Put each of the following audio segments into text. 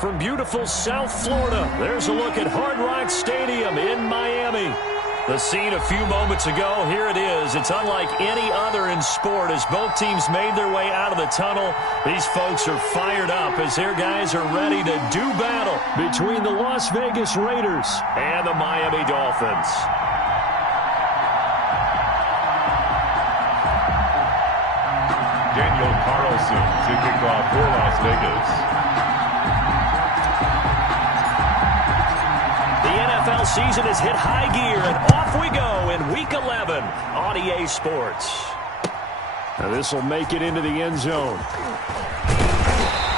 from beautiful South Florida. There's a look at Hard Rock Stadium in Miami. The scene a few moments ago, here it is. It's unlike any other in sport as both teams made their way out of the tunnel. These folks are fired up as their guys are ready to do battle between the Las Vegas Raiders and the Miami Dolphins. Daniel Carlson to kick off for Las Vegas. The NFL season has hit high gear, and off we go in Week 11 on EA Sports. Now this will make it into the end zone.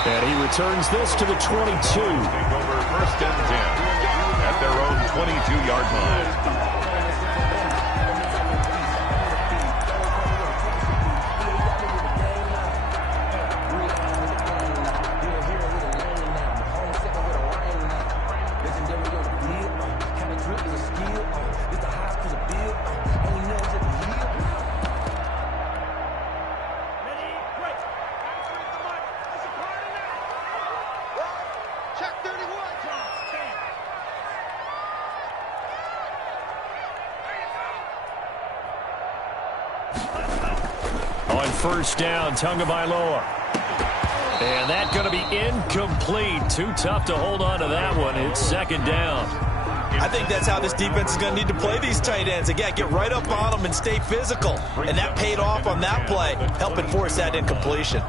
And he returns this to the 22. Take over first and 10 at their own 22-yard line. First down, Tagovailoa. And that's going to be incomplete. Too tough to hold on to that one. It's second down. I think that's how this defense is going to need to play these tight ends. Again, get right up on them and stay physical. And that paid off on that play, helping force that incompletion.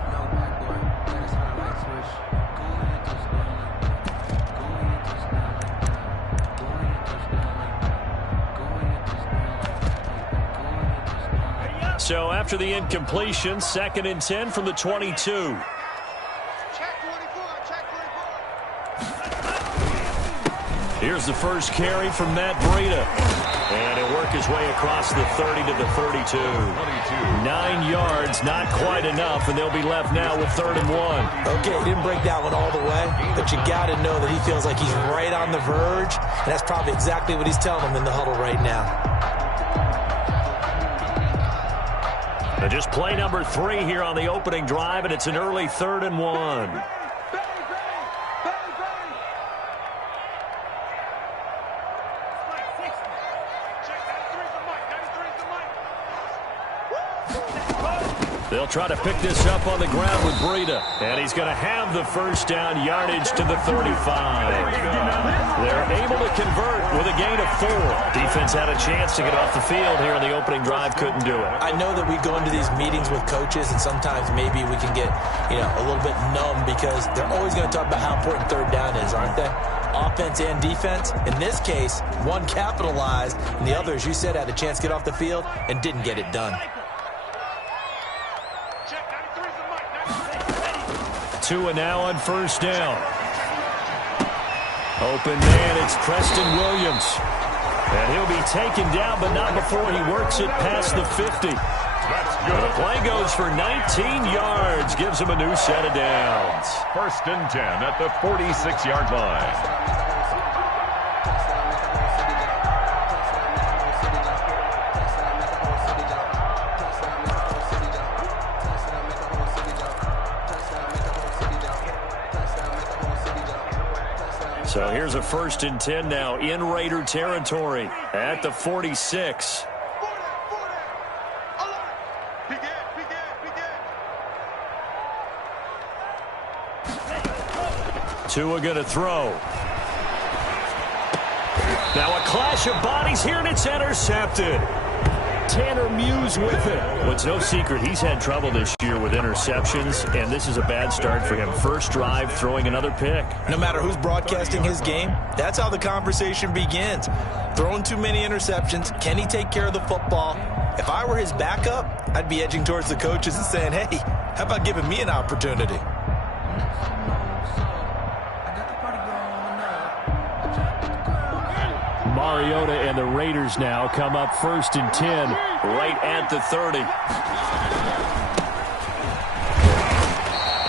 So after the incompletion, second and 10 from the 22. Check 24, check 24. Here's the first carry from Matt Breida. And he'll work his way across the 30 to the 32. 9 yards, not quite enough, and they'll be left now with 3rd and 1. Okay, he didn't break that one all the way, but you got to know that he feels like he's right on the verge, and that's probably exactly what he's telling them in the huddle right now. Just play number 3 here on the opening drive, and it's an early 3rd and 1. They'll try to pick this up on the ground with Breida. And he's going to have the first down, yardage to the 35. They're able to convert with a gain of 4. Defense had a chance to get off the field here in the opening drive, couldn't do it. I know that we go into these meetings with coaches, and sometimes maybe we can get, a little bit numb because they're always going to talk about how important 3rd down is, aren't they? Offense and defense. In this case, one capitalized, and the other, as you said, had a chance to get off the field and didn't get it done. 2 and now on first down. Open man, it's Preston Williams. And he'll be taken down, but not before he works it past the 50. And the play goes for 19 yards, gives him a new set of downs. First and 10 at the 46-yard line. So here's a 1st and 10 now in Raider territory at the 46. Tua going to throw. Now a clash of bodies here, and it's intercepted. Tanner Muse with it. Well, it's no secret he's had trouble this year with interceptions, and this is a bad start for him. First drive, throwing another pick. No matter who's broadcasting his game, that's how the conversation begins. Throwing too many interceptions, can he take care of the football? If I were his backup, I'd be edging towards the coaches and saying, hey, how about giving me an opportunity? Mariota and the Raiders now come up 1st and 10 right at the 30.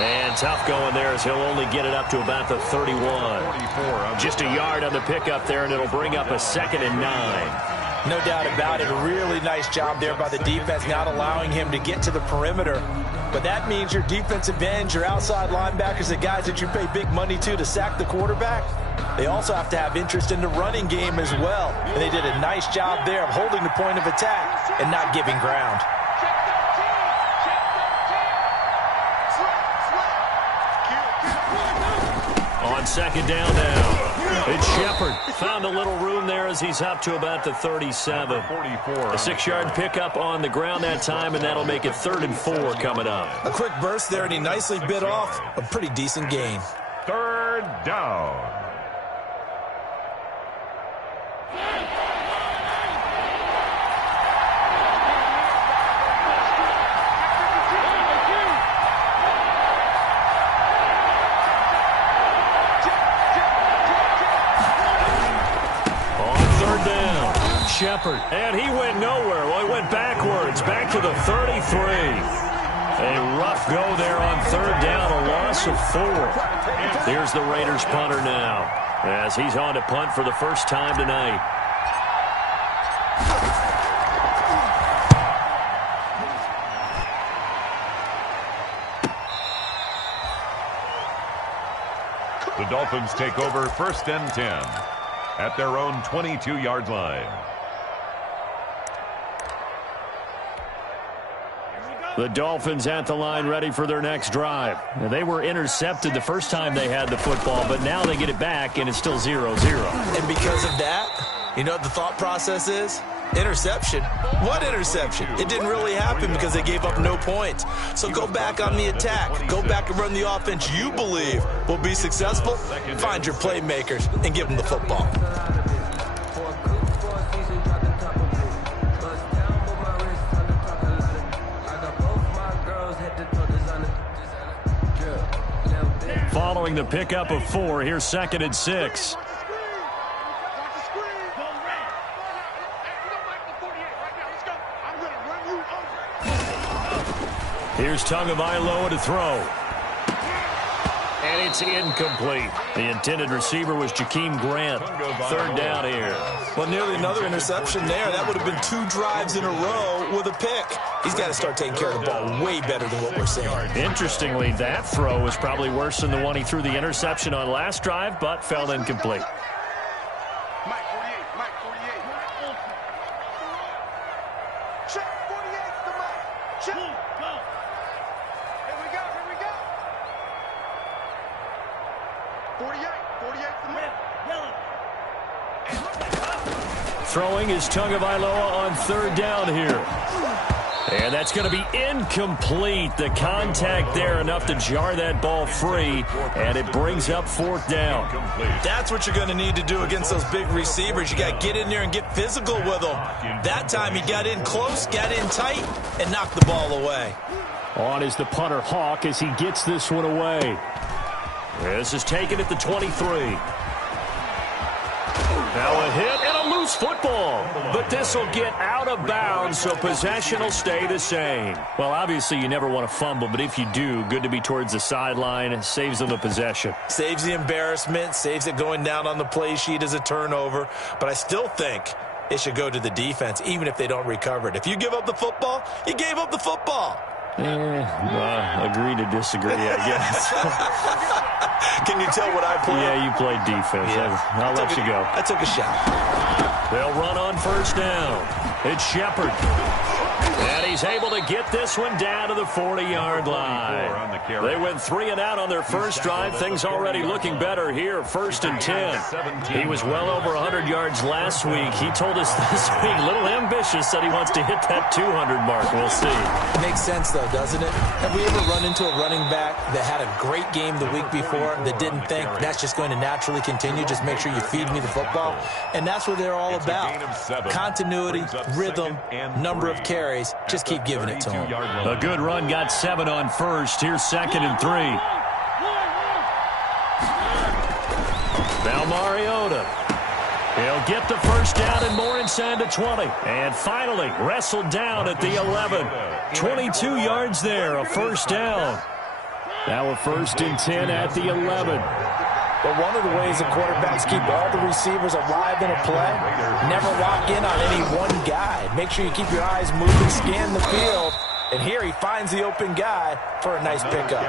And tough going there as he'll only get it up to about the 31. Just a yard on the pickup there, and it'll bring up a 2nd and 9. No doubt about it. A really nice job there by the defense, not allowing him to get to the perimeter. But that means your defensive ends, your outside linebackers, the guys that you pay big money to sack the quarterback, they also have to have interest in the running game as well. And they did a nice job there of holding the point of attack and not giving ground. On second down now. It's Shepard. Found a little room there as he's up to about the 37. A 6-yard pickup on the ground that time, and that'll make it 3rd and 4 coming up. A quick burst there, and he nicely bit off a pretty decent gain. 3rd down. Shepard, and he went nowhere. Well, he went backwards, back to the 33. A rough go there on 3rd down, a loss of 4. Here's the Raiders punter now, as he's on to punt for the first time tonight. The Dolphins take over 1st and 10 at their own 22-yard line. The Dolphins at the line ready for their next drive. Now, they were intercepted the first time they had the football, but now they get it back, and it's still 0-0. And because of that, you know what the thought process is? Interception. What interception? It didn't really happen because they gave up no points. So go back on the attack. Go back and run the offense you believe will be successful. Find your playmakers and give them the football. Following the pickup of 4, here's 2nd and 6. Here's Tagovailoa to throw. And it's incomplete. The intended receiver was Jakeem Grant. 3rd down here. Well, nearly another interception there. That would have been 2 drives in a row with a pick. He's got to start taking care of the ball way better than what we're seeing. Interestingly, that throw was probably worse than the one he threw the interception on last drive, but fell incomplete. Throwing is Tagovailoa on 3rd down here. And that's going to be incomplete. The contact there enough to jar that ball free, and it brings up 4th down. That's what you're going to need to do against those big receivers. You got to get in there and get physical with them. That time he got in close, got in tight, and knocked the ball away. On is the punter Hawk as he gets this one away. This is taken at the 23. Now a hit and a loose football. But this will get out of bounds, so possession will stay the same. Well, obviously you never want to fumble, but if you do, good to be towards the sideline. Saves them the possession. Saves the embarrassment, saves it going down on the play sheet as a turnover. But I still think it should go to the defense, even if they don't recover it. If you give up the football, you gave up the football. Agree to disagree, I guess. Can you tell what I played? Yeah, you played defense. Yeah. I'll let you go. I took a shot. They'll run on 1st down. It's Shepard. And he's able to get this one down to the 40-yard line. They went 3 and out on their first drive. Things already looking better here. 1st and 10. He was well over 100 yards last week. He told us this week, a little ambitious, said he wants to hit that 200 mark. We'll see. It makes sense, though, doesn't it? Have we ever run into a running back that had a great game the week before that didn't think that's just going to naturally continue? Just make sure you feed me the football. And that's what they're all about. Continuity, rhythm, number of carries. Just keep giving it to him. A good run got 7 on 1st. Here's 2nd and 3. Now Mariota. He'll get the 1st down and more inside the 20. And finally wrestled down at the 11. 22 yards there, a 1st down. Now a 1st and 10 at the 11. But one of the ways the quarterbacks keep all the receivers alive in a play, never lock in on any one guy. Make sure you keep your eyes moving, scan the field. And here he finds the open guy for a nice pickup.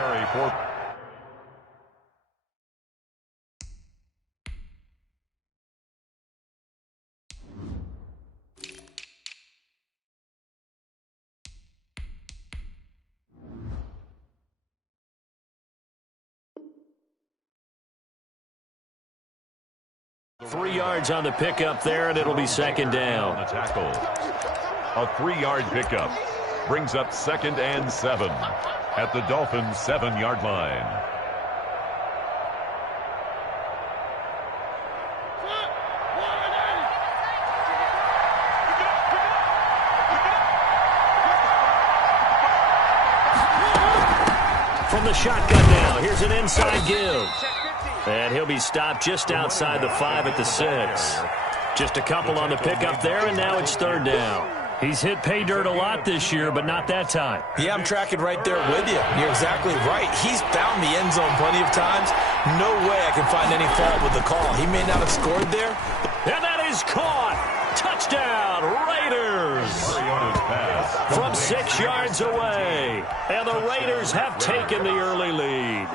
3 yards on the pickup there, and it'll be second down. On the tackle. A 3-yard pickup brings up 2nd and 7 at the Dolphins' 7-yard line. From the shotgun now, here's an inside give. And he'll be stopped just outside the 5 at the 6. Just a couple on the pickup there, and now it's 3rd down. He's hit pay dirt a lot this year, but not that time. Yeah, I'm tracking right there with you. You're exactly right. He's found the end zone plenty of times. No way I can find any fault with the call. He may not have scored there. And that is caught. Touchdown, Raiders. From 6 yards away. And the Raiders have taken the early lead.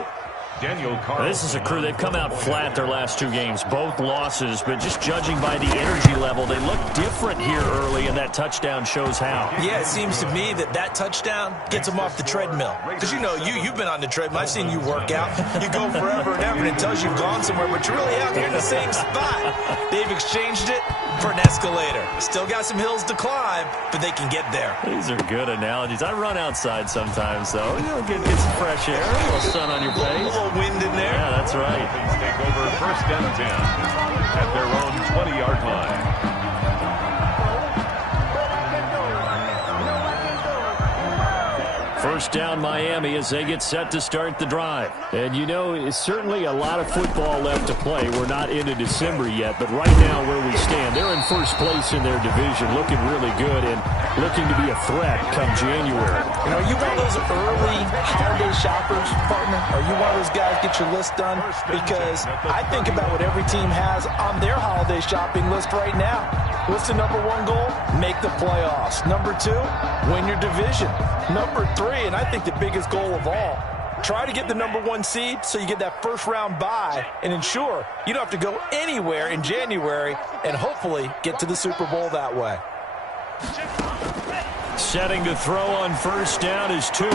This is a crew. They've come out flat their last 2 games, both losses, but just judging by the energy level, they look different here early, and that touchdown shows how. Yeah, it seems to me that touchdown gets them off the treadmill. Because, you know, you've been on the treadmill. I've seen you work out. You go forever and ever, and it tells you've gone somewhere, but you're really out here in the same spot. They've exchanged it for an escalator. Still got some hills to climb, but they can get there. These are good analogies. I run outside sometimes, though. You know, get some fresh air, a little sun on your face. Wind in there. Yeah, that's right. Dolphins take over 1st and 10 at their own 20-yard line. First down, Miami, as they get set to start the drive. And, you know, it's certainly a lot of football left to play. We're not into December yet, but right now where we stand, they're in first place in their division, looking really good and looking to be a threat come January. You know, are you one of those early holiday shoppers, partner? Are you one of those guys get your list done? Because I think about what every team has on their holiday shopping list right now. What's the number 1 goal? Make the playoffs. Number 2, win your division. Number 3, and I think the biggest goal of all, try to get the number 1 seed so you get that first-round bye and ensure you don't have to go anywhere in January and hopefully get to the Super Bowl that way. Setting to throw on first down is Tua.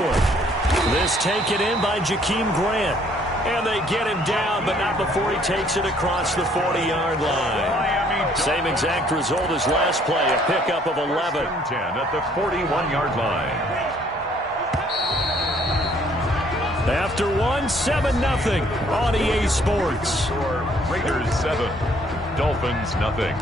This taken in by Jakeem Grant. And they get him down, but not before he takes it across the 40-yard line. Same exact result as last play, a pickup of 11. 10 at the 41-yard line. After 7-0 on EA Sports. Raiders 7, Dolphins nothing.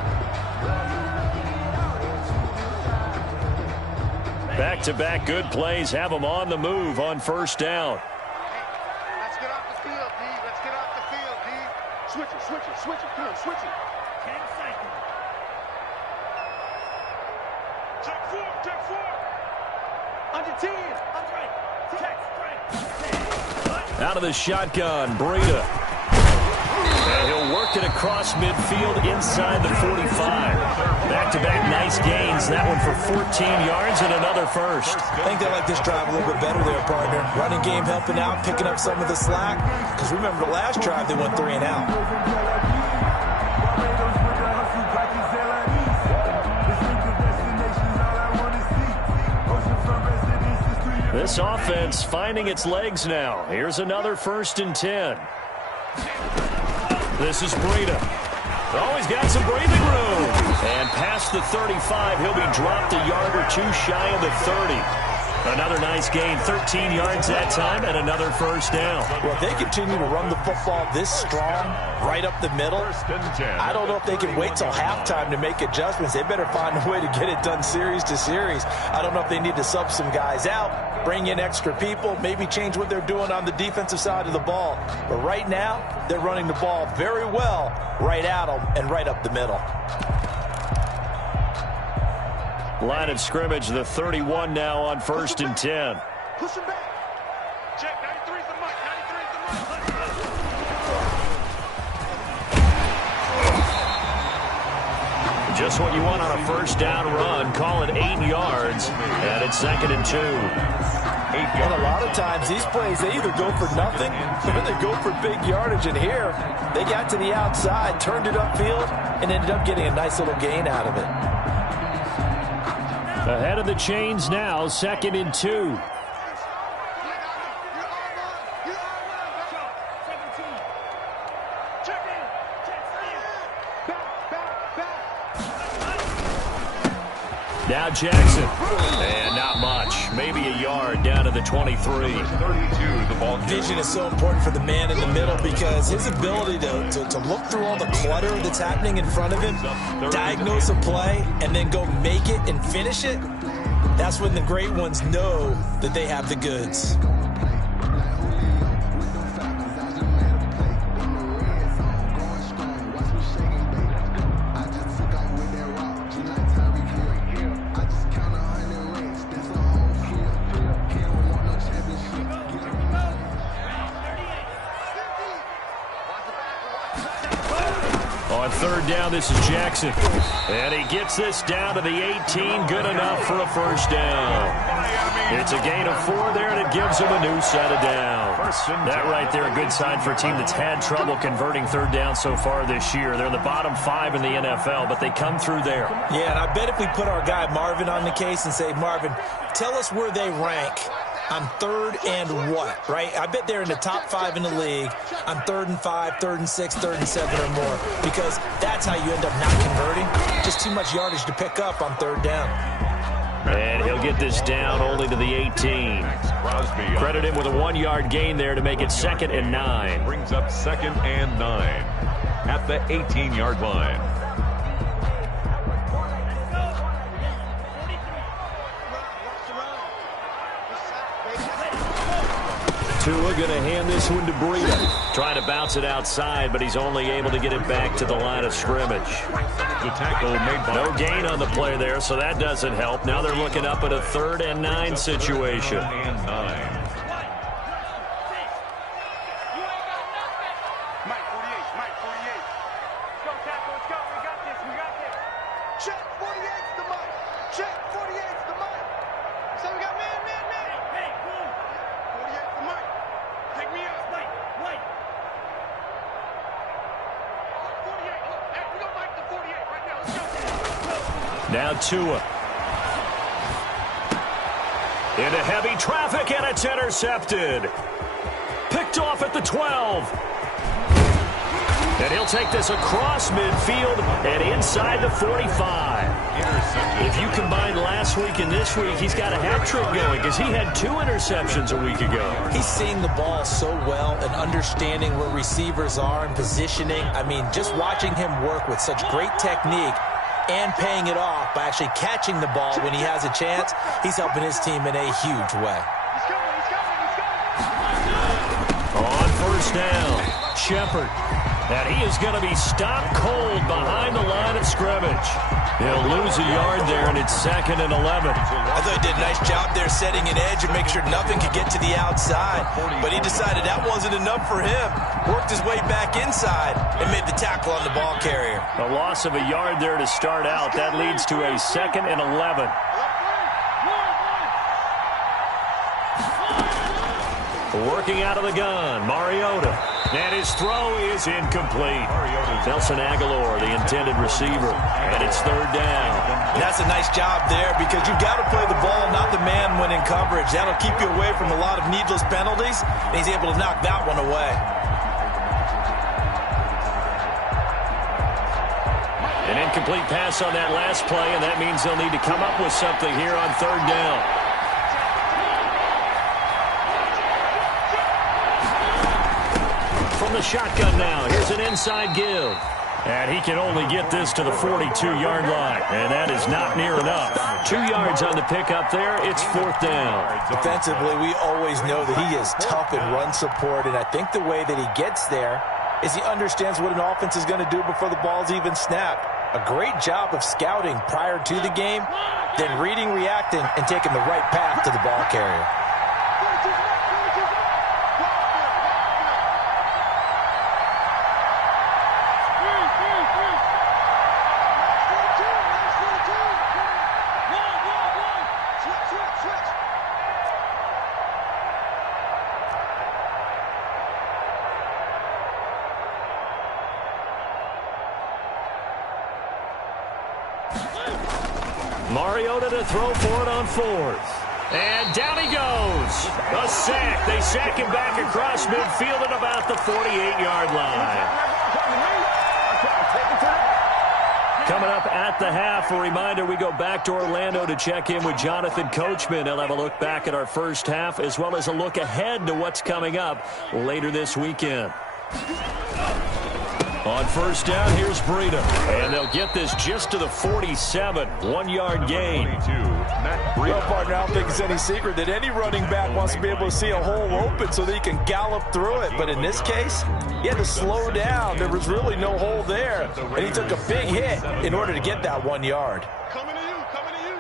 Back-to-back good plays have them on the move on first down. Let's get off the field, D. Let's get off the field, D. Switch it, switch it, switch it. Come on, switch it. 10 seconds. Check 4. Under 10. Under 8. Check straight. Out of the shotgun, Breida. And he'll work it across midfield inside the 45. Back-to-back nice gains. That one for 14 yards and another first. I think they like this drive a little bit better there, partner. Running game helping out, picking up some of the slack. Because remember the last drive, they went 3 and out. This offense finding its legs now. Here's another 1st and 10. This is Breida. Always got some breathing room. And past the 35, he'll be dropped a yard or 2 shy of the 30. Another nice gain, 13 yards that time, and another first down. Well, if they continue to run the football this strong, right up the middle, I don't know if they can wait till halftime to make adjustments. They better find a way to get it done series to series. I don't know if they need to sub some guys out, bring in extra people, maybe change what they're doing on the defensive side of the ball. But right now, they're running the ball very well right at them and right up the middle. Line of scrimmage, the 31 now on 1st and 10. Push him back. Check, 93's the mic, 93's the mic. Just what you want on a first down run. Call it 8 yards, and it's 2nd and 2. And a lot of times these plays, they either go for nothing or they go for big yardage. And here, they got to the outside, turned it upfield, and ended up getting a nice little gain out of it. Ahead of the chains now, 2nd and 2. Now Jackson, and not much. Maybe a yard down to the 23. 32, the ball. Vision is so important for the man in the middle because his ability to look through all the clutter that's happening in front of him, diagnose a play, and then go make it and finish it, that's when the great ones know that they have the goods. On 3rd down, this is Jackson. And he gets this down to the 18. Good enough for a first down. It's a gain of 4 there, and it gives him a new set of downs. That right there, a good sign for a team that's had trouble converting 3rd down so far this year. They're in the bottom 5 in the NFL, but they come through there. Yeah, and I bet if we put our guy Marvin on the case and say, Marvin, tell us where they rank on 3rd and what, right? I bet they're in the top 5 in the league on 3rd and 5, 3rd and 6, 3rd and 7 or more, because that's how you end up not converting. Just too much yardage to pick up on 3rd down. And he'll get this down only to the 18. Credit him with a 1-yard gain there to make it 2nd and 9. Brings up 2nd and 9 at the 18-yard line. Tua going to hand this one to Breida. Trying to bounce it outside, but he's only able to get it back to the line of scrimmage. The tackle made by... No gain on the play there, so that doesn't help. Now they're looking up at a 3rd and 9 situation. 3rd and 9. Now Tua. Into heavy traffic, and it's intercepted. Picked off at the 12. And he'll take this across midfield and inside the 45. If you combine last week and this week, he's got a hat trick going because he had 2 interceptions a week ago. He's seeing the ball so well and understanding where receivers are and positioning. I mean, just watching him work with such great technique and paying it off by actually catching the ball when he has a chance, he's helping his team in a huge way. On 1st down, Shepard. And he is going to be stopped cold behind the line of scrimmage. He'll lose a yard there, and it's 2nd and 11. I thought he did a nice job there setting an edge and make sure nothing could get to the outside. But he decided that wasn't enough for him. Worked his way back inside and made the tackle on the ball carrier. A loss of a yard there to start out. That leads to a 2nd and 11. Working out of the gun, Mariota. And his throw is incomplete. Nelson Aguilar, the intended receiver. And it's 3rd down. That's a nice job there because you've got to play the ball, not the man when in coverage. That'll keep you away from a lot of needless penalties. And he's able to knock that one away. An incomplete pass on that last play, and that means they'll need to come up with something here on 3rd down. From the shotgun now, here's an inside give. And he can only get this to the 42-yard line, and that is not near enough. 2 yards on the pickup there. It's 4th down. Defensively, we always know that he is tough in run support, and I think the way that he gets there is he understands what an offense is going to do before the ball's even snapped. A great job of scouting prior to the game, then reading, reacting, and taking the right path to the ball carrier. Mariota to throw for it on fourth. And down he goes. A sack. They sack him back across midfield at about the 48-yard line. Coming up at the half, a reminder, we go back to Orlando to check in with Jonathan Coachman. He'll have a look back at our first half as well as a look ahead to what's coming up later this weekend. On first down, here's Breida. And they'll get this just to the 47. 1-yard gain. Well, partner, I don't think it's any secret that any running back wants to be able to see a hole open so that he can gallop through it. But in this case, he had to slow down. There was really no hole there. And he took a big hit in order to get that 1 yard. Coming to you, coming to you.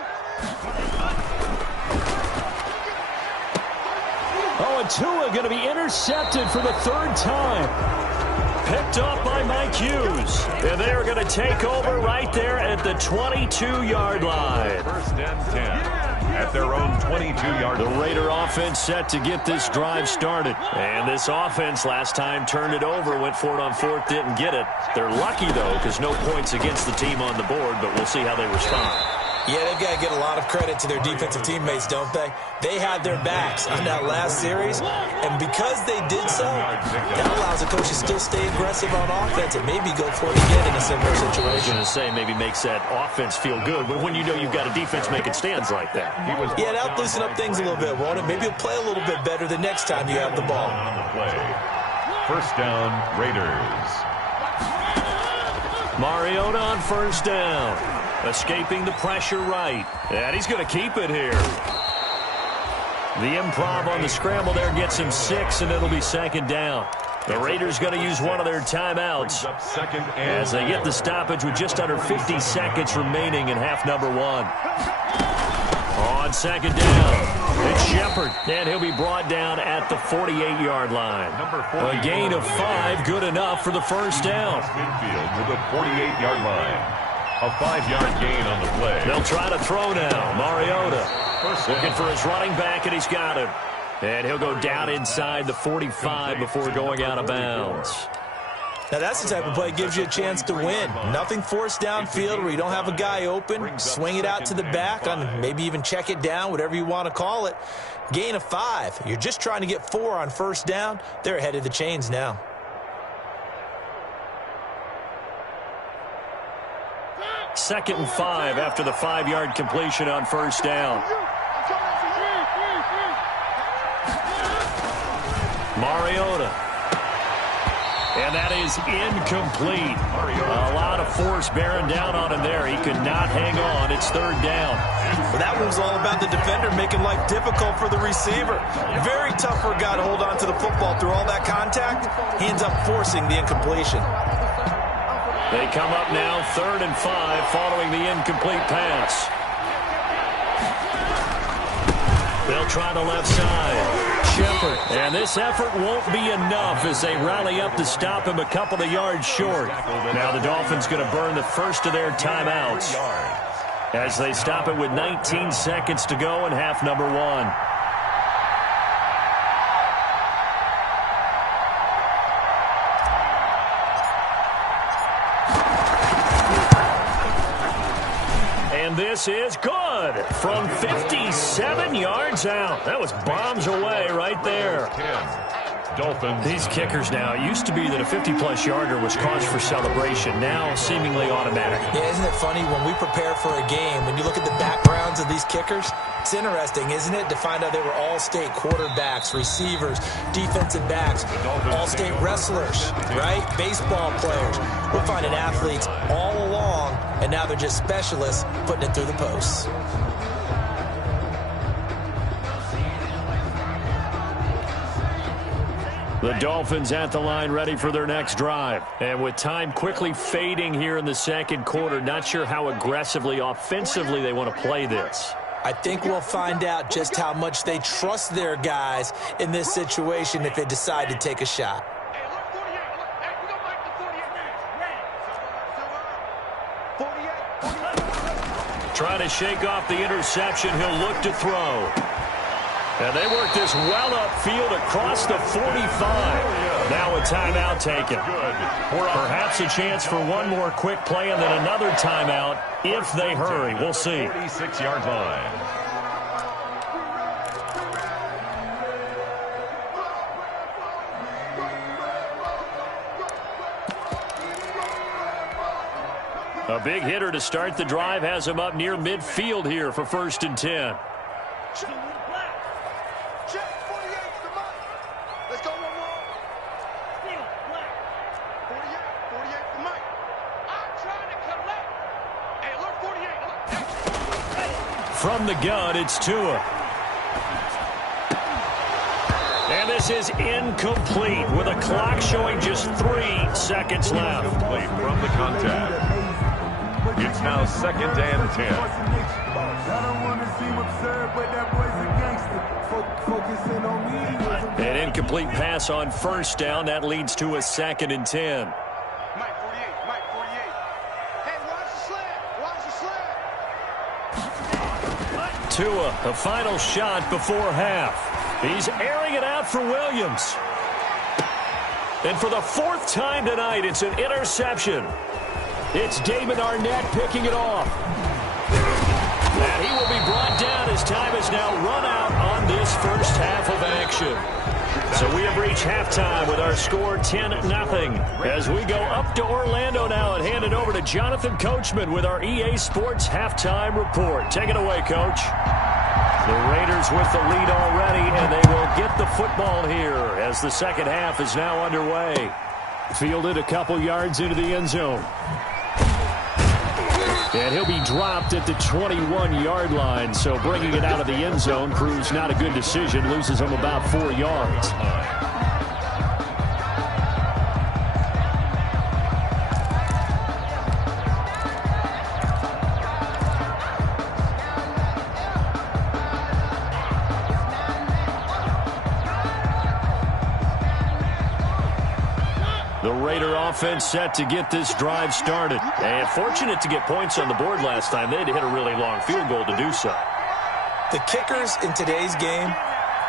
Oh, and Tua going to be intercepted for the third time. Picked up by Mike Hughes. And they are going to take over right there at the 22-yard line. First and 10 at their own 22-yard line. The Raider offense set to get this drive started. And this offense last time turned it over, went for it on fourth, didn't get it. They're lucky, though, because no points against the team on the board, but we'll see how they respond. Yeah, they've got to get a lot of credit to their defensive teammates, don't they? They had their backs on that last series, and because they did so, that allows the coach to still stay aggressive on offense and maybe go for it again in a similar situation. I was going to say maybe makes that offense feel good, but when you know you've got a defense making stands like that. Yeah, that'll loosen up things a little bit, won't it? Maybe you'll play a little bit better the next time you have the ball. On the play. First down, Raiders. Mariota on first down. Escaping the pressure right. And he's going to keep it here. The improv on the scramble there gets him 6, and it'll be second down. The Raiders going to use one of their timeouts as they get the stoppage with just under 50 seconds remaining in half number 1. On second down, it's Shepard, and he'll be brought down at the 48-yard line. A gain of 5, good enough for the first down. Midfield to the 48-yard line. A 5-yard gain on the play. They'll try to throw now. Mariota looking for his running back, and he's got him. And he'll go down inside the 45 before going out of bounds. Now, that's the type of play that gives you a chance to win. Nothing forced downfield where you don't have a guy open. Swing it out to the back, on maybe even check it down, whatever you want to call it. Gain of 5. You're just trying to get 4 on first down. They're ahead of the chains now. Second and 5 after the 5-yard completion on first down. Mariota. And that is incomplete. A lot of force bearing down on him there. He could not hang on. It's third down. Well, that one's all about the defender making life difficult for the receiver. Very tough for a guy to hold on to the football through all that contact. He ends up forcing the incompletion. They come up now, 3rd and 5, following the incomplete pass. They'll try the left side. Shepard. And this effort won't be enough as they rally up to stop him a couple of yards short. Now the Dolphins going to burn the first of their timeouts as they stop it with 19 seconds to go in half number 1. This is good from 57 yards out. That was bombs away right there. Dolphins. These kickers now, it used to be that a 50-plus yarder was cause for celebration. Now seemingly automatic. Yeah, isn't it funny when we prepare for a game, when you look at the backgrounds of these kickers, it's interesting, isn't it, to find out they were all-state quarterbacks, receivers, defensive backs, all-state wrestlers, right? Baseball players. We're finding athletes all along, and now they're just specialists putting it through the posts. The Dolphins at the line ready for their next drive. And with time quickly fading here in the second quarter, not sure how aggressively, offensively they want to play this. I think we'll find out just how much they trust their guys in this situation if they decide to take a shot. Trying to shake off the interception. He'll look to throw. And they work this well upfield across the 45. Now a timeout taken. Perhaps a chance for one more quick play and then another timeout if they hurry. We'll see. 46-yard line. A big hitter to start the drive has him up near midfield here for 1st and 10. From the gun, it's Tua. And this is incomplete with a clock showing just 3 seconds left. Incomplete from the contact. It's now 2nd and 10. An incomplete pass on 1st down. That leads to a 2nd and 10. Mike 48, Mike 48. Hey, watch the slant. Tua, a final shot before half. He's airing it out for Williams. And for the 4th time tonight, it's an interception. It's David Arnett picking it off. And he will be brought down as time is now run out on this first half of action. So we have reached halftime with our score 10-0. As we go up to Orlando now and hand it over to Jonathan Coachman with our EA Sports halftime report. Take it away, Coach. The Raiders with the lead already, and they will get the football here as the second half is now underway. Fielded a couple yards into the end zone. And he'll be dropped at the 21-yard line, so bringing it out of the end zone proves not a good decision, loses him about 4 yards. The Raider offense set to get this drive started. And fortunate to get points on the board last time. They had to hit a really long field goal to do so. The kickers in today's game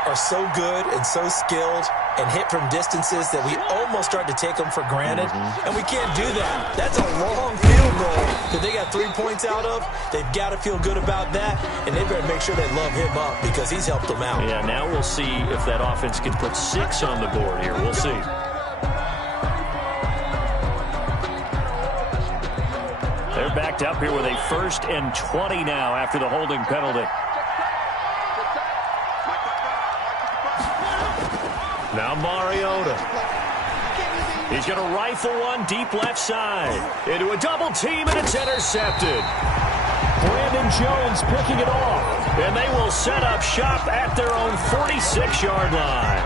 are so good and so skilled and hit from distances that we almost start to take them for granted. And we can't do that. That's a long field goal that they got 3 points out of. They've got to feel good about that, and they better make sure they love him up because he's helped them out. Yeah, now we'll see if that offense can put 6 on the board here. We'll see. They're backed up here with a 1st and 20 now after the holding penalty. Now Mariota. He's going to rifle one deep left side. Into a double team, and it's intercepted. Brandon Jones picking it off. And they will set up shop at their own 46-yard line.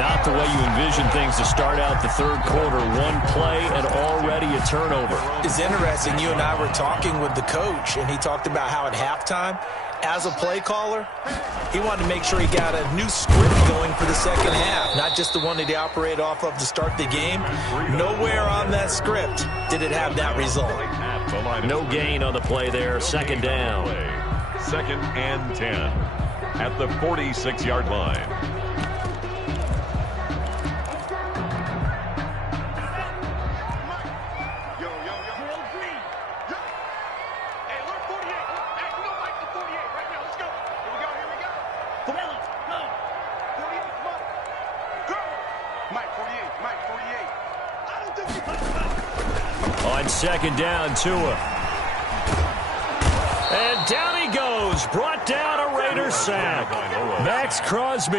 Not the way you envision things to start out the third quarter. One play and already a turnover. It's interesting. You and I were talking with the coach, and he talked about how at halftime, as a play caller, he wanted to make sure he got a new script going for the second half, not just the one that he operated off of to start the game. Nowhere on that script did it have that result. No gain on the play there. 2nd down. 2nd and 10 at the 46-yard line. On 2nd down, Tua. And down he goes. Brought down a Raider sack. Max Crosby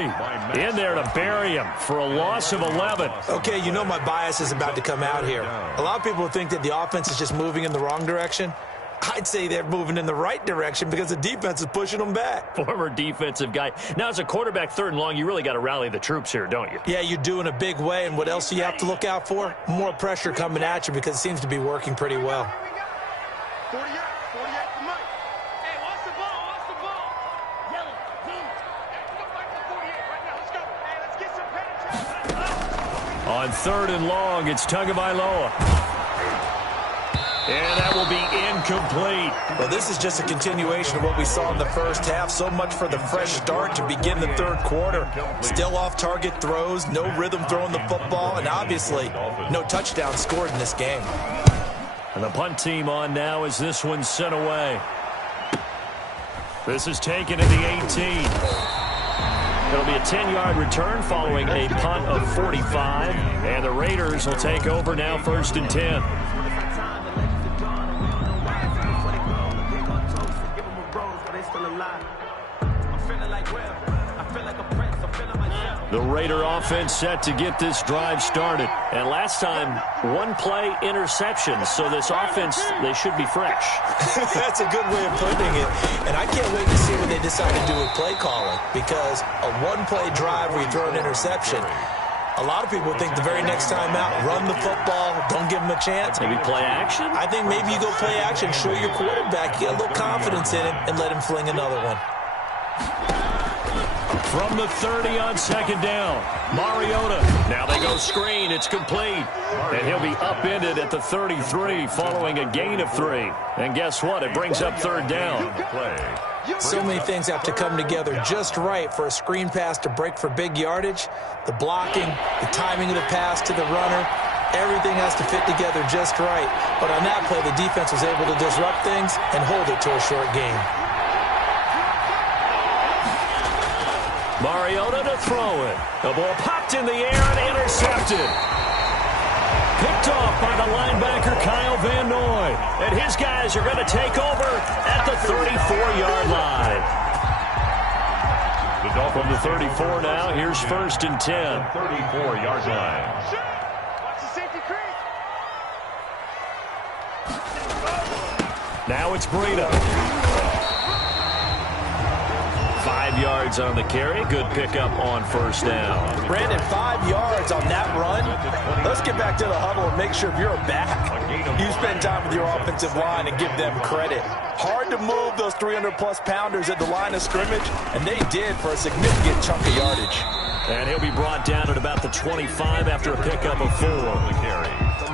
in there to bury him for a loss of 11. Okay, you know my bias is about to come out here. A lot of people think that the offense is just moving in the wrong direction. I'd say they're moving in the right direction because the defense is pushing them back. Former defensive guy. Now, as a quarterback 3rd and long, you really got to rally the troops here, don't you? Yeah, you do in a big way. And what else do you have to look out for? More pressure coming at you because it seems to be working pretty well. 48 for Mike. Hey, watch the ball, watch the ball. Yellow, boom. Hey, come back to 48 right now. Let's go. Hey, let's get some penetration. On 3rd and long, it's Tagovailoa. And that will be incomplete. Well, this is just a continuation of what we saw in the first half. So much for the fresh start to begin the third quarter. Still off-target throws, no rhythm throwing the football, and obviously no touchdown scored in this game. And the punt team on now as this one's sent away. This is taken at the 18. It'll be a 10-yard return following a punt of 45. And the Raiders will take over now 1st and 10. The Raider offense set to get this drive started. And last time, one-play interception. So this offense, they should be fresh. That's a good way of putting it. And I can't wait to see what they decide to do with play calling. Because a one-play drive where you throw an interception, a lot of people think the very next time out, run the football, don't give them a chance. Maybe play action? I think maybe you go play action, show your quarterback, get a little confidence in him, and let him fling another one. From the 30 on 2nd down, Mariota. Now they go screen. It's complete. And he'll be upended at the 33 following a gain of 3. And guess what? It brings up 3rd down. So many things have to come together just right for a screen pass to break for big yardage. The blocking, the timing of the pass to the runner, everything has to fit together just right. But on that play, the defense was able to disrupt things and hold it to a short gain. Mariota to throw it. The ball popped in the air and intercepted. Picked off by the linebacker Kyle Van Noy. And his guys are going to take over at the 34-yard line. From the 34 now, here's 1st and 10. 34-yard line. Watch the safety creep. Now it's Breida. 5 yards on the carry. Good pickup on 1st down. Brandon, 5 yards on that run. Let's get back to the huddle and make sure if you're a back, you spend time with your offensive line and give them credit. Hard to move those 300-plus pounders at the line of scrimmage, and they did for a significant chunk of yardage. And he'll be brought down at about the 25 after a pickup of 4.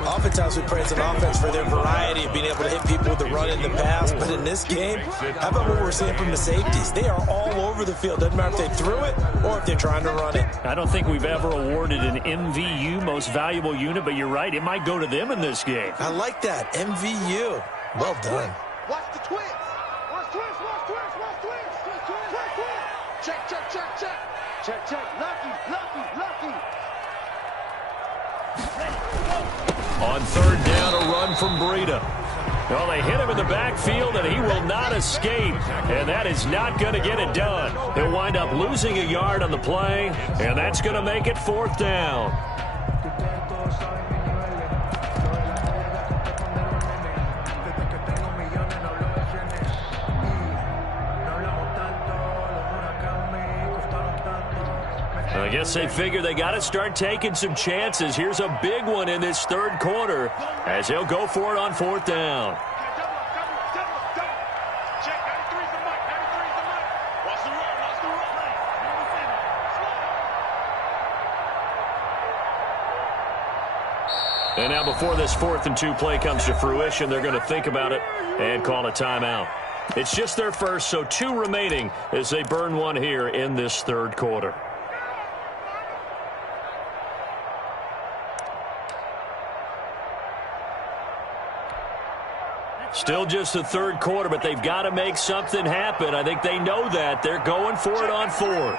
Oftentimes we praise an offense for their variety of being able to hit people with the run in the pass, but in this game, how about what we're seeing from the safeties? They are all over the field. Doesn't matter if they threw it or if they're trying to run it. I don't think we've ever awarded an MVU, most valuable unit, but you're right, it might go to them in this game. I like that, MVU. Well done. Watch the twist. Watch twist. Watch twist. Watch twist. Twist, twist, twist, twist. Check, check, check, check. Check, check. Lucky, lucky, lucky. On 3rd down, a run from Breida. Well, they hit him in the backfield, and he will not escape. And that is not going to get it done. He'll wind up losing a yard on the play, and that's going to make it 4th down. I guess they figure they got to start taking some chances. Here's a big one in this 3rd quarter as they'll go for it on 4th down. Check, 93's the mic. 93's the mic. Watch the run. Watch the run. And now before this 4th and 2 play comes to fruition, they're going to think about it and call a timeout. It's just their first, so 2 remaining as they burn one here in this 3rd quarter. Still just the 3rd quarter, but they've got to make something happen. I think they know that. They're going for it on 4th.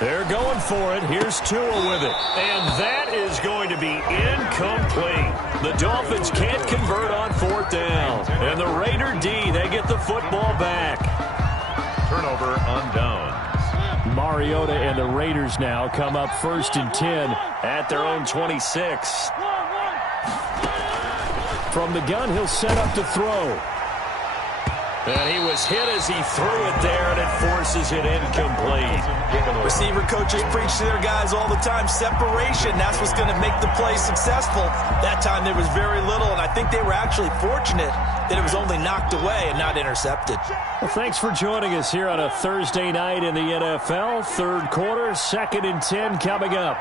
They're going for it. Here's Tua with it. And that is going to be incomplete. The Dolphins can't convert on 4th down. And the Raider D, they get the football back. Turnover on downs. Mariota and the Raiders now come up 1st and 10 at their own 26. From the gun, he'll set up to throw. And he was hit as he threw it there, and it forces it incomplete. Receiver coaches preach to their guys all the time, separation. That's what's going to make the play successful. That time there was very little, and I think they were actually fortunate that it was only knocked away and not intercepted. Well, thanks for joining us here on a Thursday night in the NFL. Third quarter, 2nd and 10 coming up.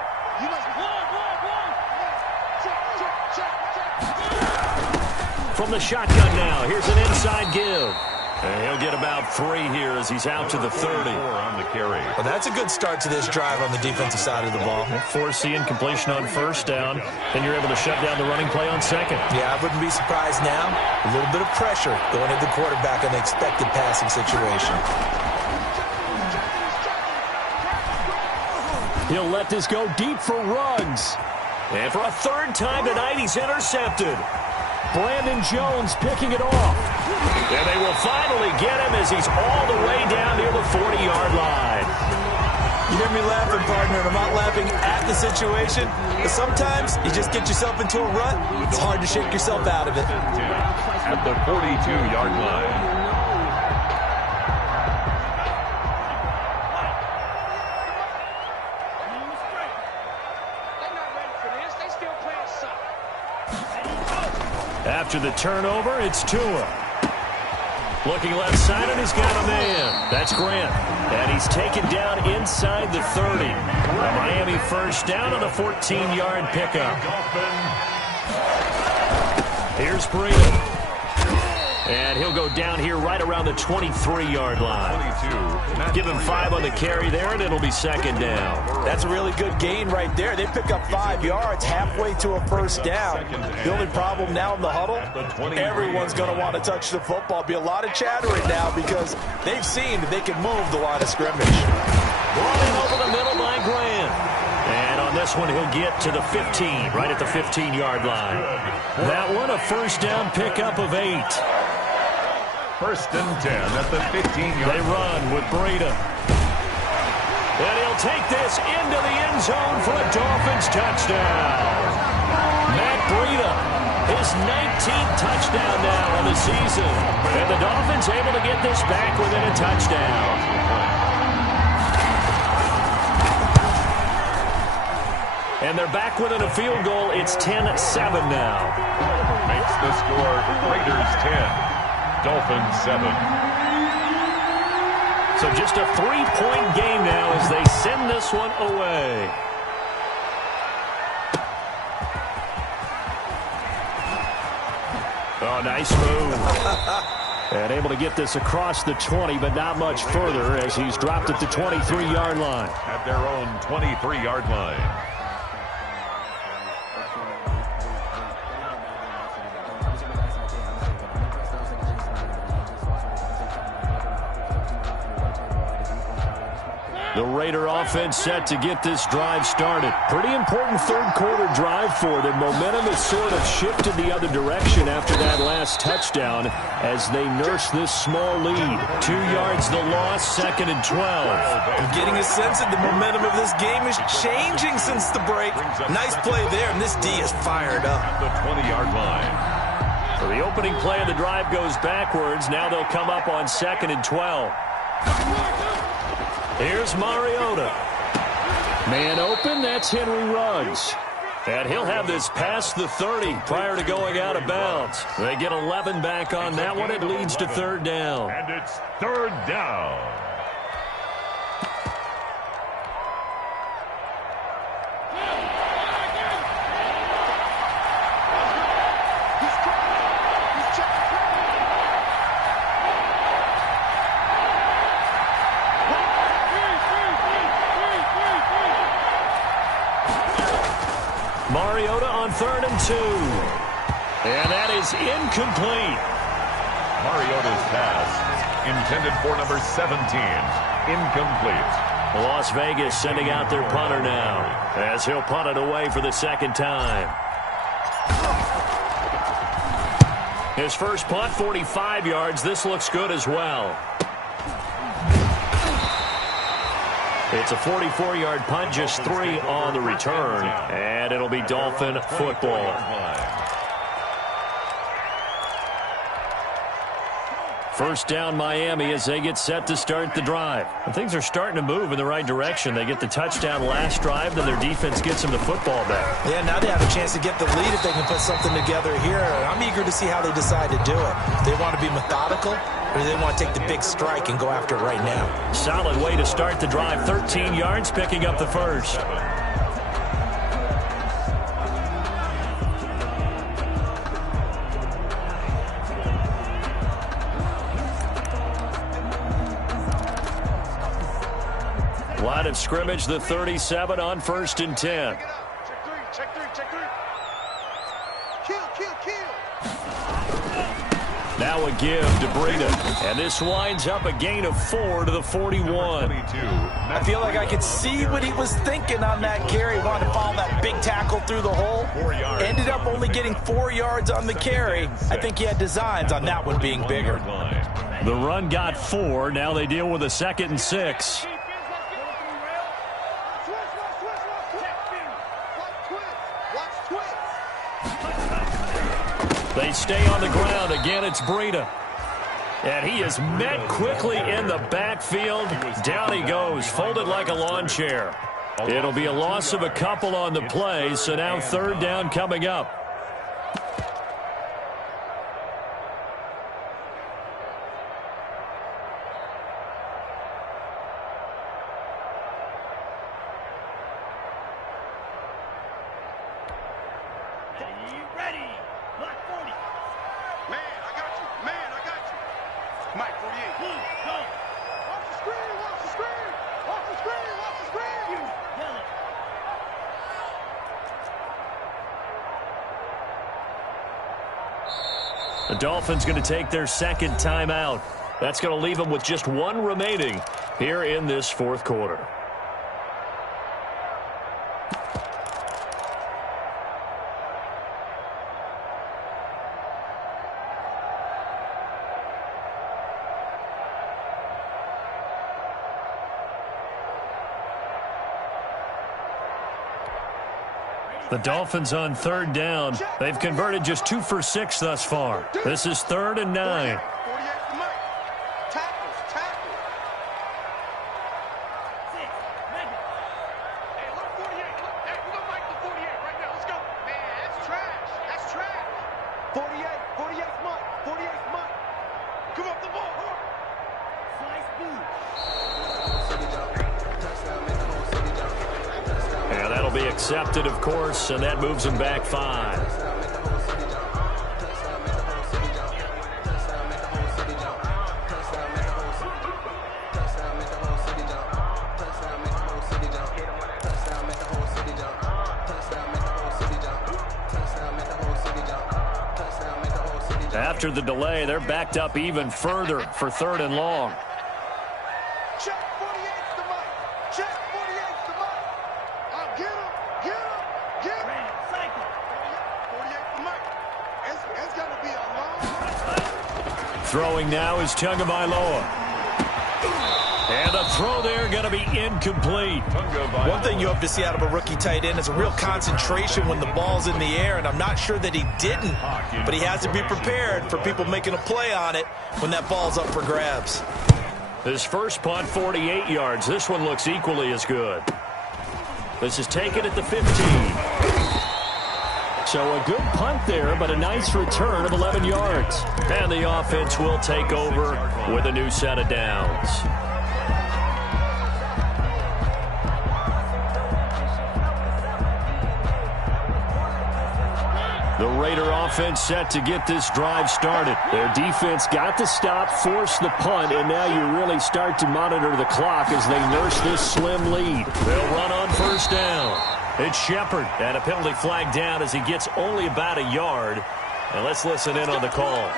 From the shotgun now, here's an inside give. And he'll get about 3 here as he's out to the 30. On the carry. Well, that's a good start to this drive on the defensive side of the ball. Force the incompletion on first down, then you're able to shut down the running play on second. Yeah, I wouldn't be surprised now. A little bit of pressure going at the quarterback in the expected passing situation. He'll let this go deep for Ruggs. And for a 3rd time tonight, he's intercepted. Brandon Jones picking it off. And they will finally get him as he's all the way down near the 40-yard line. You hear me laughing, partner, and I'm not laughing at the situation, but sometimes you just get yourself into a rut. It's hard to shake yourself out of it. At the 42-yard line. After the turnover, it's Tua. Looking left side, and he's got a man. That's Grant. And he's taken down inside the 30. A Miami first down on a 14-yard pickup. Here's Breida. And he'll go down here right around the 23-yard line. Give him 5 on the carry there, and it'll be 2nd down. That's a really good gain right there. They pick up 5 yards halfway to a first down. The only problem now in the huddle, everyone's going to want to touch the football. Be a lot of chattering now because they've seen that they can move the line of scrimmage. Brought in over the middle by Grant. And on this one, he'll get to the 15, right at the 15-yard line. That one, a first down pickup of 8. 1st and 10 at the 15-yard line. They run with Breida. And he'll take this into the end zone for a Dolphins touchdown. Matt Breida, his 19th touchdown now on the season. And the Dolphins able to get this back within a touchdown. And they're back within a field goal. It's 10-7 now. Makes the score Raiders 10. Dolphins 7. So just a 3-point game now as they send this one away. Oh, nice move. And able to get this across the 20, but not much further as he's dropped at the 23-yard line. At their own 23-yard line. The Raider offense set to get this drive started. Pretty important third quarter drive for them. Momentum has sort of shifted the other direction after that last touchdown as they nurse this small lead. 2 yards the loss, 2nd and 12. I'm getting a sense that the momentum of this game is changing since the break. Nice play there, and this D is fired up. At the 20-yard line. So the opening play of the drive goes backwards. Now they'll come up on 2nd and 12. Here's Mariota. Man open, that's Henry Ruggs. And he'll have this past the 30 prior to going out of bounds. They get 11 back on that one. It leads to 3rd down. And it's 3rd down. Mariota on 3rd and 2. And that is incomplete. Mariota's pass intended for number 17. Incomplete. Las Vegas sending out their punter now as he'll punt it away for the 2nd time. His first punt, 45 yards. This looks good as well. It's a 44-yard punt, just 3 on the return, and it'll be Dolphin football. First down Miami as they get set to start the drive. And things are starting to move in the right direction. They get the touchdown last drive, then their defense gets them the football back. Yeah, now they have a chance to get the lead if they can put something together here. I'm eager to see how they decide to do it. Do they want to be methodical, or do they want to take the big strike and go after it right now? Solid way to start the drive. 13 yards, picking up the first. Line of scrimmage, the 37 on 1st and 10. Check three. Kill. Now a give to Breida. And this winds up a gain of 4 to the 41. I feel like I could see what he was thinking on that carry. Wanted to follow that big tackle through the hole. Ended up only getting 4 yards on the carry. I think he had designs on that one being bigger. The run got 4. Now they deal with a 2nd and 6. They stay on the ground. Again, it's Breida. And he is met quickly in the backfield. Down he goes, folded like a lawn chair. It'll be a loss of a couple on the play, so now 3rd down coming up. The Dolphins going to take their 2nd timeout. That's going to leave them with just 1 remaining here in this 4th quarter. The Dolphins on 3rd down. They've converted just 2 for 6 thus far. This is 3rd and 9. Accepted, of course, and that moves him back 5. After the delay, they're backed up even further for 3rd and long. Throwing now is Tagovailoa. And the throw there going to be incomplete. One thing you hope to see out of a rookie tight end is a real concentration when the ball's in the air, and I'm not sure that he didn't, but he has to be prepared for people making a play on it when that ball's up for grabs. His first punt, 48 yards. This one looks equally as good. This is taken at the 15. So a good punt there, but a nice return of 11 yards. And the offense will take over with a new set of downs. The Raider offense set to get this drive started. Their defense got the stop, forced the punt, and now you really start to monitor the clock as they nurse this slim lead. They'll run on 1st down. It's Shepard, and a penalty flag down as he gets only about a yard. And let's listen in on the call.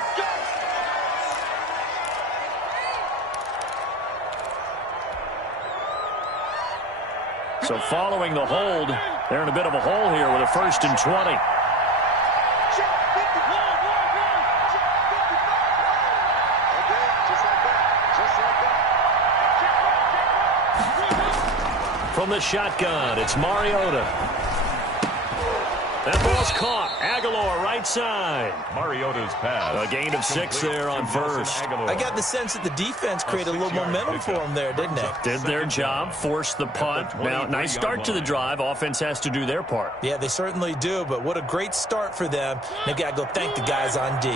So following the hold, they're in a bit of a hole here with a 1st and 20. From the shotgun, it's Mariota. That ball's caught. Aguilar right right side. Mariota's pass. A gain of 6 there on first. I got the sense that the defense created a little momentum for them there, didn't they? Did their job, forced the punt. Now, nice start to the drive. Offense has to do their part. Yeah, they certainly do, but what a great start for them. They've got to go thank the guys on D.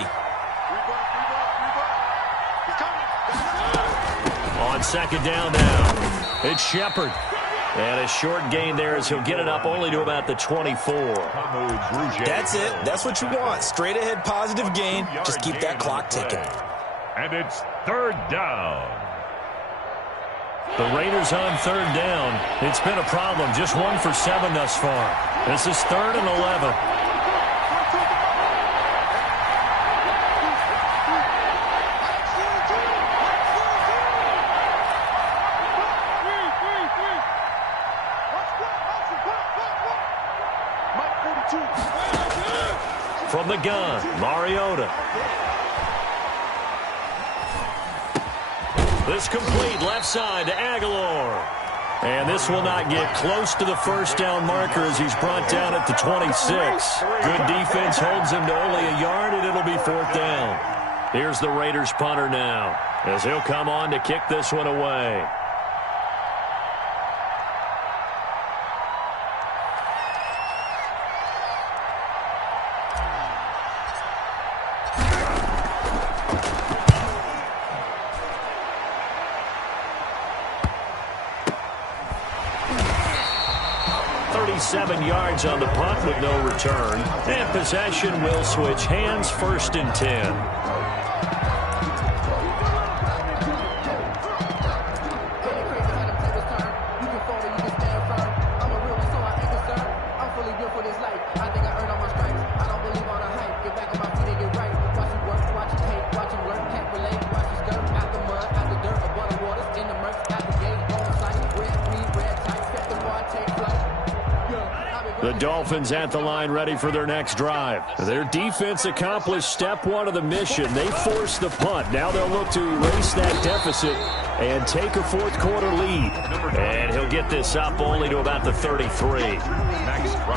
On second down now, it's Shepard. And a short gain there as he'll get it up only to about the 24. That's it. That's what you want. Straight ahead positive gain. Just keep that clock ticking. And it's third down. The Raiders on third down. It's been a problem. Just 1 for 7 thus far. This is 3rd and 11. From the gun, Mariota. This complete left side to Aguilar. And this will not get close to the first down marker as he's brought down at the 26. Good defense holds him to only a yard, and it'll be 4th down. Here's the Raiders punter now as he'll come on to kick this one away. Yards on the punt with no return. And possession will switch hands, 1st and 10. The Dolphins at the line ready for their next drive. Their defense accomplished step 1 of the mission. They forced the punt. Now they'll look to erase that deficit and take a 4th quarter lead. And he'll get this up only to about the 33.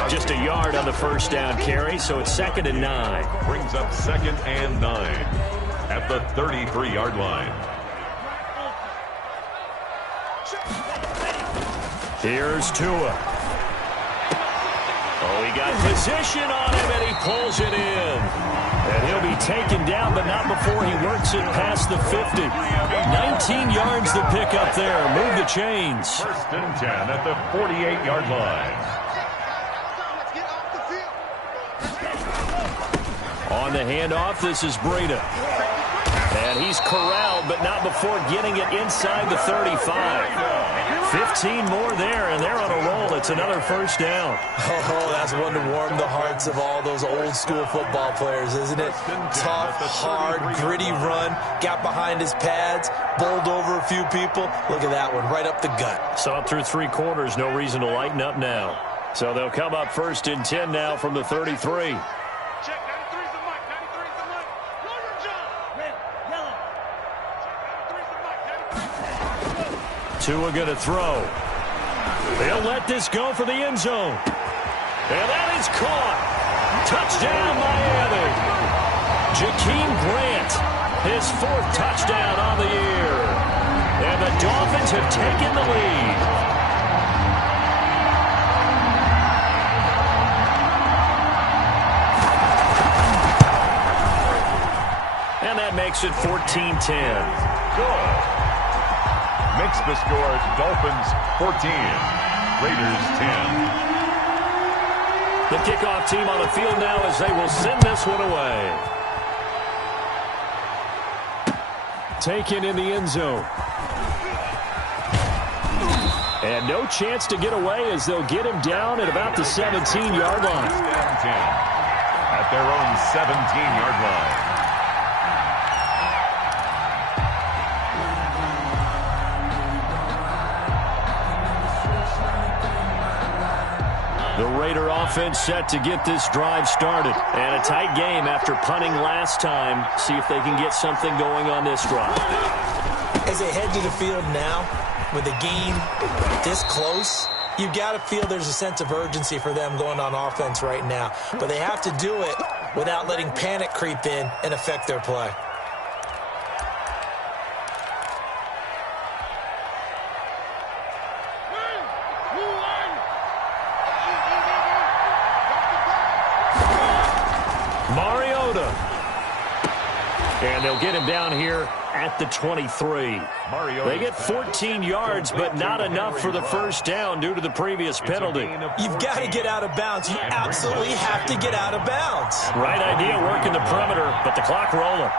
Just a yard on the first down carry, so it's 2nd and 9. Brings up 2nd and 9 at the 33-yard line. Here's Tua. Oh, he got position on him, and he pulls it in. And he'll be taken down, but not before he works it past the 50. 19 yards to pick up there. Move the chains. 1st and 10 at the 48-yard line. On the handoff, this is Breida. And he's corralled, but not before getting it inside the 35. 15 more there, and they're on a roll. It's another 1st down. Oh, that's one to warm the hearts of all those old-school football players, isn't it? Tough, hard, gritty run. Got behind his pads, bowled over a few people. Look at that one, right up the gut. Saw it through 3 quarters. No reason to lighten up now. So they'll come up 1st and 10 now from the 33. Tua going to throw. They'll let this go for the end zone. And that is caught. Touchdown, Miami. Jakeem Grant, his 4th touchdown on the year. And the Dolphins have taken the lead. And that makes it 14-10. Good. Makes the score Dolphins 14, Raiders 10. The kickoff team on the field now as they will send this one away. Taken in the end zone. And no chance to get away as they'll get him down at about the 17-yard line. At their own 17-yard line. The Raider offense set to get this drive started. And a tight game after punting last time. See if they can get something going on this drive. As they head to the field now, with the game this close, you've got to feel there's a sense of urgency for them going on offense right now. But they have to do it without letting panic creep in and affect their play. And they'll get him down here at the 23. They get 14 yards, but not enough for the first down due to the previous penalty. You've got to get out of bounds. You absolutely have to get out of bounds. Right idea, working the perimeter, but the clock rolling.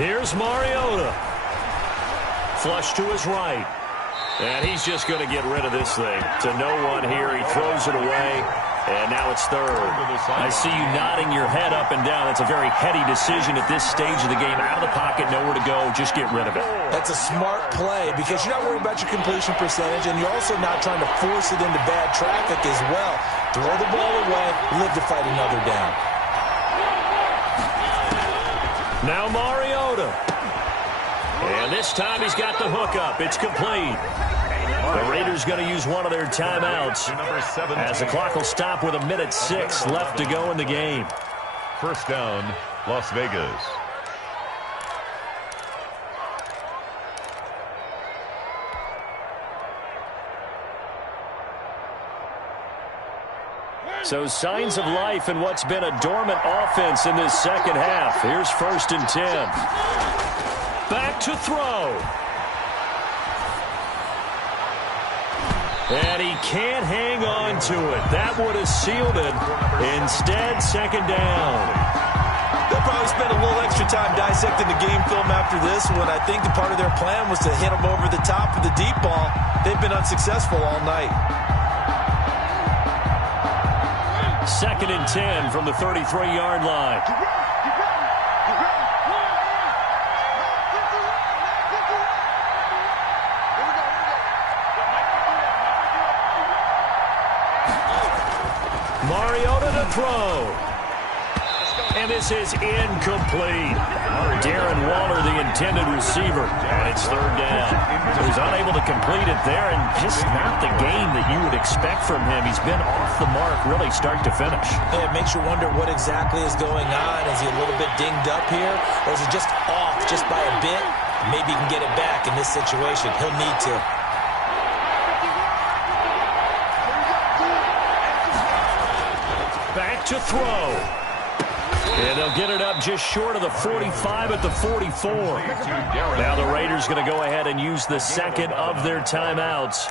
Here's Mariota. Flush to his right. And he's just going to get rid of this thing. To no one here. He throws it away. And now it's third. I see you nodding your head up and down. It's a very heady decision at this stage of the game. Out of the pocket, nowhere to go. Just get rid of it. That's a smart play because you're not worried about your completion percentage, and you're also not trying to force it into bad traffic as well. Throw the ball away. Live to fight another down. Now Mariota. And this time he's got the hook up. It's complete. The Raiders going to use one of their timeouts as the clock will stop with 1:06 left to go in the game. First down, Las Vegas. So signs of life in what's been a dormant offense in this second half. Here's 1st and 10. Back to throw. And he can't hang on to it. That would have sealed it. Instead, second down. They'll probably spend a little extra time dissecting the game film after this one. I think the part of their plan was to hit them over the top with the deep ball. They've been unsuccessful all night. 2nd and 10 from the 33-yard line. Mariota to throw. And this is incomplete. Darren Waller, the intended receiver. And it's third down. So he's unable to complete it there, and just not the game that you would expect from him. He's been off the mark really start to finish. Yeah, it makes you wonder what exactly is going on. Is he a little bit dinged up here? Or is he just off just by a bit? Maybe he can get it back in this situation. He'll need to. Back to throw. And they'll get it up just short of the 45 at the 44. Now the Raiders going to go ahead and use the second of their timeouts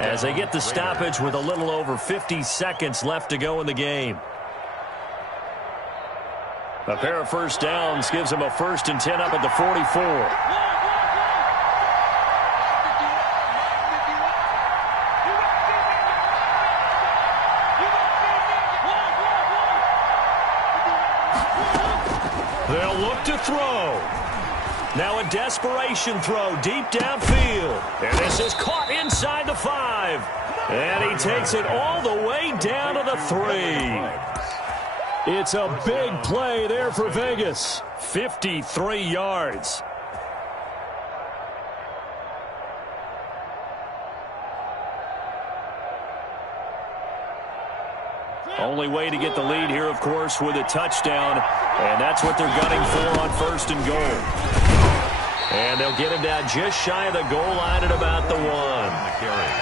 as they get the stoppage with a little over 50 seconds left to go in the game. A pair of first downs gives them a 1st and 10 up at the 44. They'll look to throw. Now a desperation throw deep downfield. And this is caught inside the 5. And he takes it all the way down to the 3. It's a big play there for Vegas. 53 yards. Only way to get the lead here, of course, with a touchdown. And that's what they're gunning for on 1st and goal. And they'll get him down just shy of the goal line at about the 1.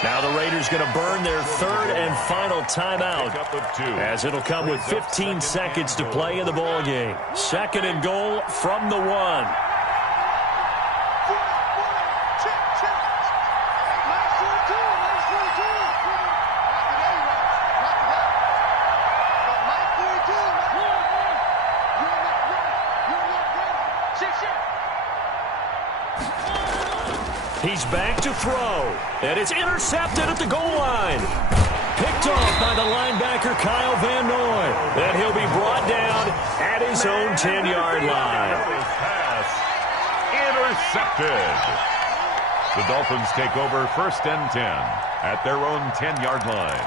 Now the Raiders going to burn their 3rd and final timeout as it'll come with 15 seconds to play in the ball game. 2nd and goal from the 1. He's back to throw, and it's intercepted at the goal line. Picked off by the linebacker, Kyle Van Noy. And he'll be brought down at his own 10-yard line. Pass intercepted. The Dolphins take over 1st and 10 at their own 10-yard line.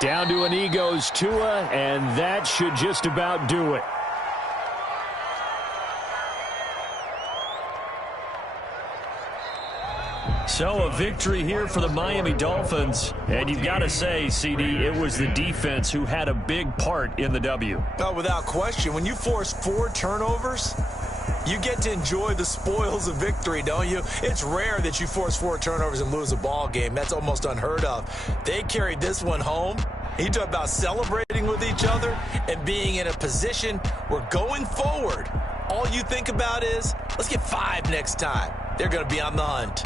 Down to a knee goes Tua, and that should just about do it. So a victory here for the Miami Dolphins. And you've got to say, CD, it was the defense who had a big part in the W. Oh, without question. When you force 4 turnovers, you get to enjoy the spoils of victory, don't you? It's rare that you force 4 turnovers and lose a ball game. That's almost unheard of. They carried this one home. You talk about celebrating with each other and being in a position where going forward, all you think about is, let's get 5 next time. They're going to be on the hunt.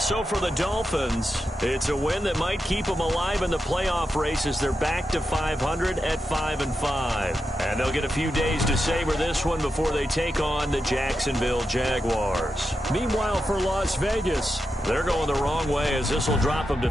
So for the Dolphins, it's a win that might keep them alive in the playoff race as they're back to 500 at 5-5. And they'll get a few days to savor this one before they take on the Jacksonville Jaguars. Meanwhile, for Las Vegas, they're going the wrong way as this will drop them to